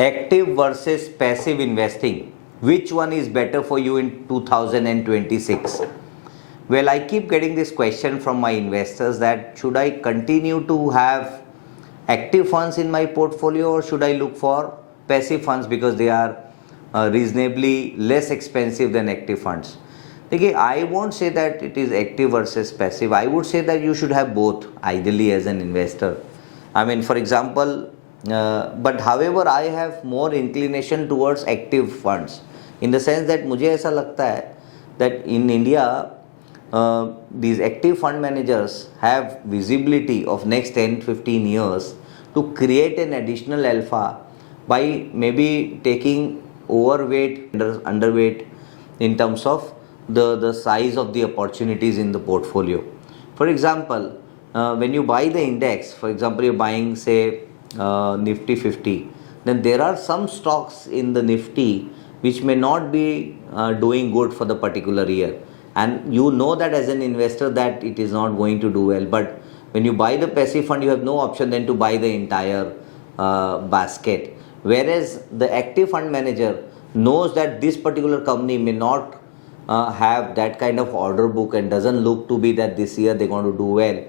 Active versus passive investing. Which one is better for you in 2026? Well, I keep getting this question from my investors that should I continue to have active funds in my portfolio or should I look for passive funds because they are reasonably less expensive than active funds. Okay, I won't say that it is active versus passive. I would say that you should have both ideally as an investor. I mean, for example, but however, I have more inclination towards active funds in the sense that मुझे ऐसा लगता है that in India these active fund managers have visibility of next 10-15 years to create an additional alpha by maybe taking overweight, underweight in terms of the size of the opportunities in the portfolio. For example, when you buy the index, for example, you're buying say Nifty 50, then there are some stocks in the Nifty which may not be doing good for the particular year, and you know that as an investor that it is not going to do well. But when you buy the passive fund, you have no option than to buy the entire basket, whereas the active fund manager knows that this particular company may not have that kind of order book and doesn't look to be that this year they're going to do well.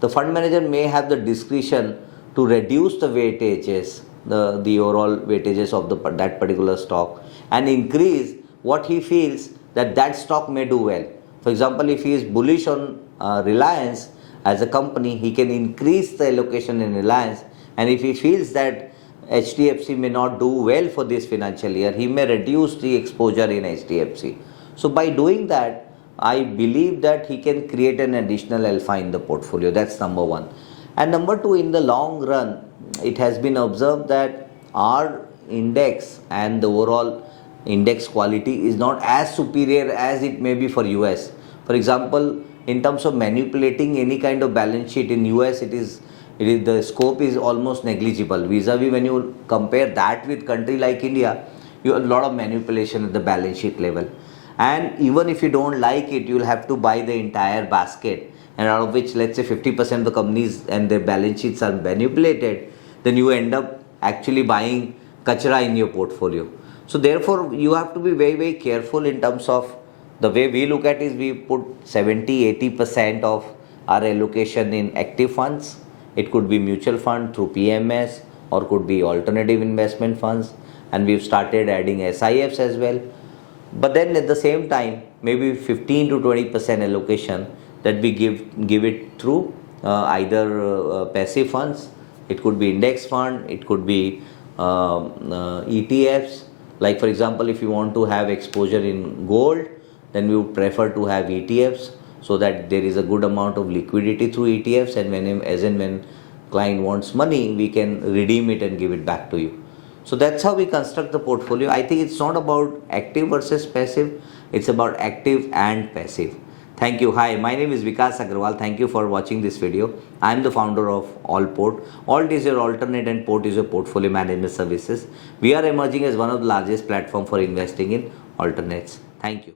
The fund manager may have the discretion to reduce the weightages, the overall weightages of that particular stock, and increase what he feels that stock may do well. For example, if he is bullish on Reliance as a company, he can increase the allocation in Reliance, and if he feels that HDFC may not do well for this financial year, he may reduce the exposure in HDFC. So by doing that, I believe that he can create an additional alpha in the portfolio. That's number one. And number two, in the long run, it has been observed that our index and the overall index quality is not as superior as it may be for US. For example, in terms of manipulating any kind of balance sheet in US, it is the scope is almost negligible. Vis-a-vis when you compare that with country like India, you have a lot of manipulation at the balance sheet level. And even if you don't like it, you'll have to buy the entire basket, and out of which, let's say 50% of the companies and their balance sheets are manipulated, then you end up actually buying kachra in your portfolio. So therefore, you have to be very, very careful in terms of the way we look at is we put 70-80% of our allocation in active funds. It could be mutual fund through PMS or could be alternative investment funds, and we've started adding SIFs as well. But then at the same time, maybe 15-20% allocation that we give it through either passive funds. It could be index fund, it could be ETFs. Like for example, if you want to have exposure in gold, then we would prefer to have ETFs so that there is a good amount of liquidity through ETFs, and when client wants money, we can redeem it and give it back to you. So that's how we construct the portfolio. I think it's not about active versus passive, it's about active and passive. Thank you. Hi, my name is Vikas Agrawal. Thank you for watching this video. I am the founder of AltPort. Alt is your alternate and Port is your portfolio management services. We are emerging as one of the largest platforms for investing in alternates. Thank you.